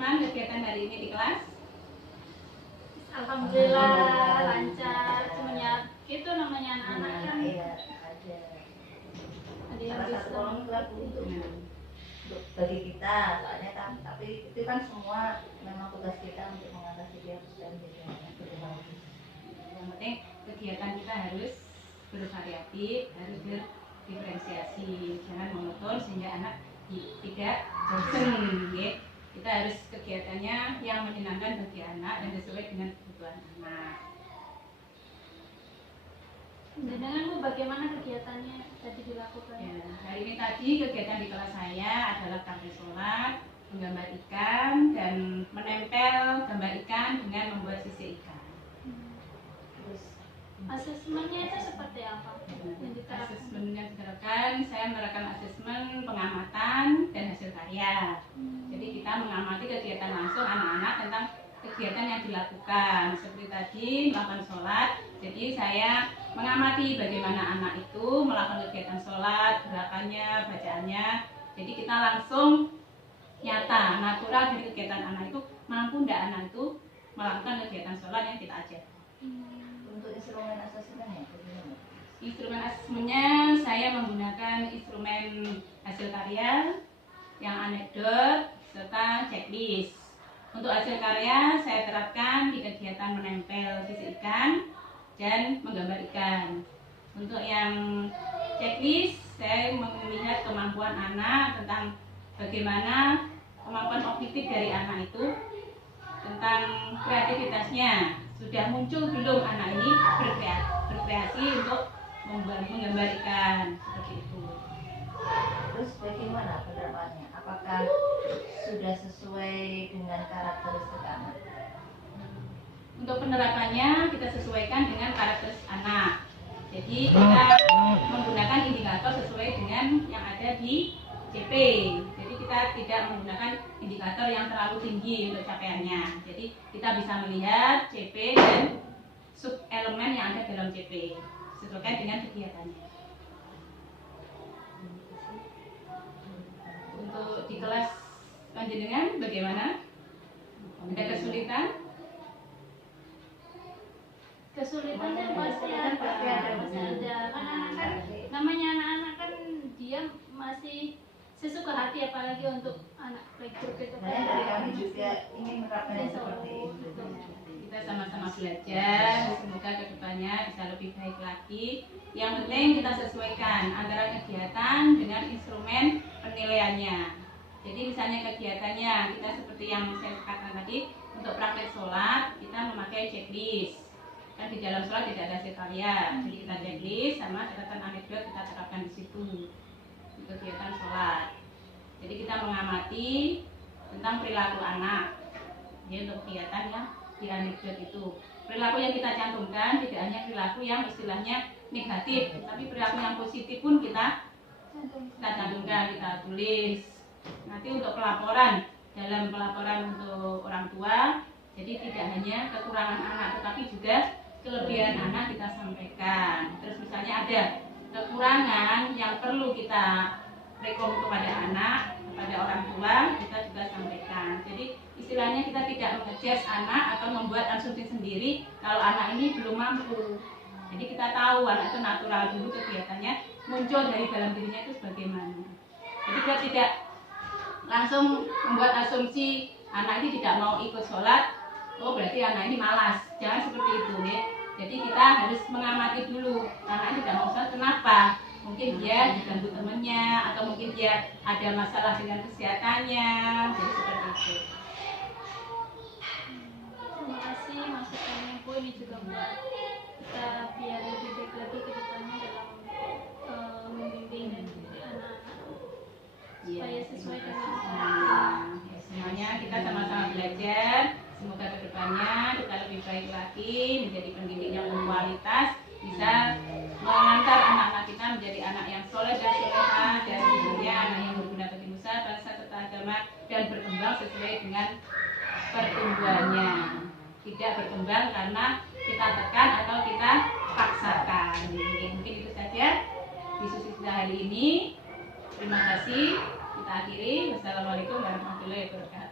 teman-teman kegiatan hari ini di kelas? Alhamdulillah lancar, cuman ya itu namanya anak-anak kan. Iya, Ada yang salah bisa. satu kolom itu aku untuk bagi kita, soalnya kan, tapi itu kan semua memang tugas kita untuk mengatasi dia dan jadi Yang penting kegiatan kita harus bervariatif, harus berdiferensiasi, jangan monoton sehingga anak tidak bosan. Kita harus kegiatannya yang menyenangkan bagi anak dan sesuai dengan kebutuhan anak. Dengan Bu, bagaimana kegiatannya tadi dilakukan? Ya, hari ini tadi kegiatan di kelas saya adalah praktek sholat, menggambar ikan dan menempel gambar ikan dengan membuat sisik ikan. terus Asesmennya itu seperti apa yang diterapkan? Asesmen yang diterapkan, saya menerapkan asesmen pengamatan dan hasil karya. Jadi kita mengamati kegiatan langsung anak-anak tentang kegiatan yang dilakukan. Seperti tadi melakukan sholat, jadi saya mengamati bagaimana anak itu melakukan kegiatan sholat, gerakannya, bacaannya. Jadi kita langsung nyata, natural dari kegiatan anak itu, mampu tidak anak itu melakukan kegiatan sholat yang kita ajar. untuk instrumen asesmennya bagaimana? Instrumen asesmennya saya menggunakan instrumen hasil karya, yang anekdot, serta checklist. Untuk hasil karya saya terapkan di kegiatan menempel sisik ikan dan menggambar ikan. Untuk yang checklist saya melihat kemampuan anak tentang bagaimana kemampuan kognitif dari anak itu, tentang kreativitasnya. Sudah muncul belum anak ini berkreasi untuk menggambar ikan seperti itu. Terus bagaimana penerapannya? Apakah sudah sesuai dengan karakteristik anak? Untuk penerapannya kita sesuaikan dengan karakteristik anak. Jadi kita menggunakan indikator sesuai dengan yang ada di CP. Jadi kita tidak menggunakan indikator yang terlalu tinggi untuk capaiannya. Jadi kita bisa melihat CP dan sub elemen yang ada dalam CP sesuaikan dengan kegiatannya. Untuk di kelas panjenengan bagaimana? Ada kesulitan? Kesulitannya pasti ada. Kan anak kan namanya anak-anak kan dia masih sesuka hati, apalagi untuk anak playgroup itu kan. Sebenarnya dari kami juga ingin menerapkan seperti itu. Kita sama-sama belajar, semoga kedepannya bisa lebih baik lagi. Yang penting kita sesuaikan antara kegiatan dengan instrumen penilaiannya. Jadi misalnya kegiatannya kita seperti yang saya katakan tadi, untuk praktek sholat kita memakai checklist. Kan di dalam sholat tidak ada hasil karya, jadi kita checklist sama catatan anekdot kita terapkan di situ di kegiatan sholat. Jadi kita mengamati tentang perilaku anak. Jadi untuk kegiatan yang di anekdot itu, perilaku yang kita cantumkan tidak hanya perilaku yang istilahnya negatif, tapi perilaku yang positif pun kita cantumkan, kita tulis. Nanti untuk pelaporan, dalam pelaporan untuk orang tua, jadi tidak hanya kekurangan anak tetapi juga kelebihan anak kita sampaikan. Terus misalnya ada kekurangan yang perlu kita rekom kepada anak, kepada orang tua, kita juga sampaikan. Jadi istilahnya kita tidak mengejas anak atau membuat asumsi sendiri kalau anak ini belum mampu. Jadi kita tahu anak itu natural dulu kegiatannya, muncul dari dalam dirinya itu bagaimana. Jadi kita tidak langsung membuat asumsi anak ini tidak mau ikut sholat, oh berarti anak ini malas. Jangan seperti itu ya. Jadi kita harus mengamati dulu anak ini tidak mau sholat, kenapa? Mungkin dia diganggu temannya, atau mungkin dia ada masalah dengan kesehatannya. Jadi seperti itu. Terima kasih masukannya Bu, ini juga buat kita biar lebih baik lagi ke depannya dalam membimbing dan mendidik anak-anak supaya sesuai dengan Ya, semuanya kita sama-sama belajar. Semoga kedepannya kita lebih baik lagi, menjadi pendidik yang berkualitas, bisa mengantar anak-anak kita menjadi anak yang soleh dan solehah, dan tentunya anak yang berguna bagi nusa, bangsa serta agama, dan berkembang sesuai dengan pertumbuhannya. Tidak berkembang karena kita tekan atau kita paksakan. Mungkin itu saja diskusi kita hari ini. Terima kasih. Kita akhiri. Wassalamualaikum warahmatullahi wabarakatuh.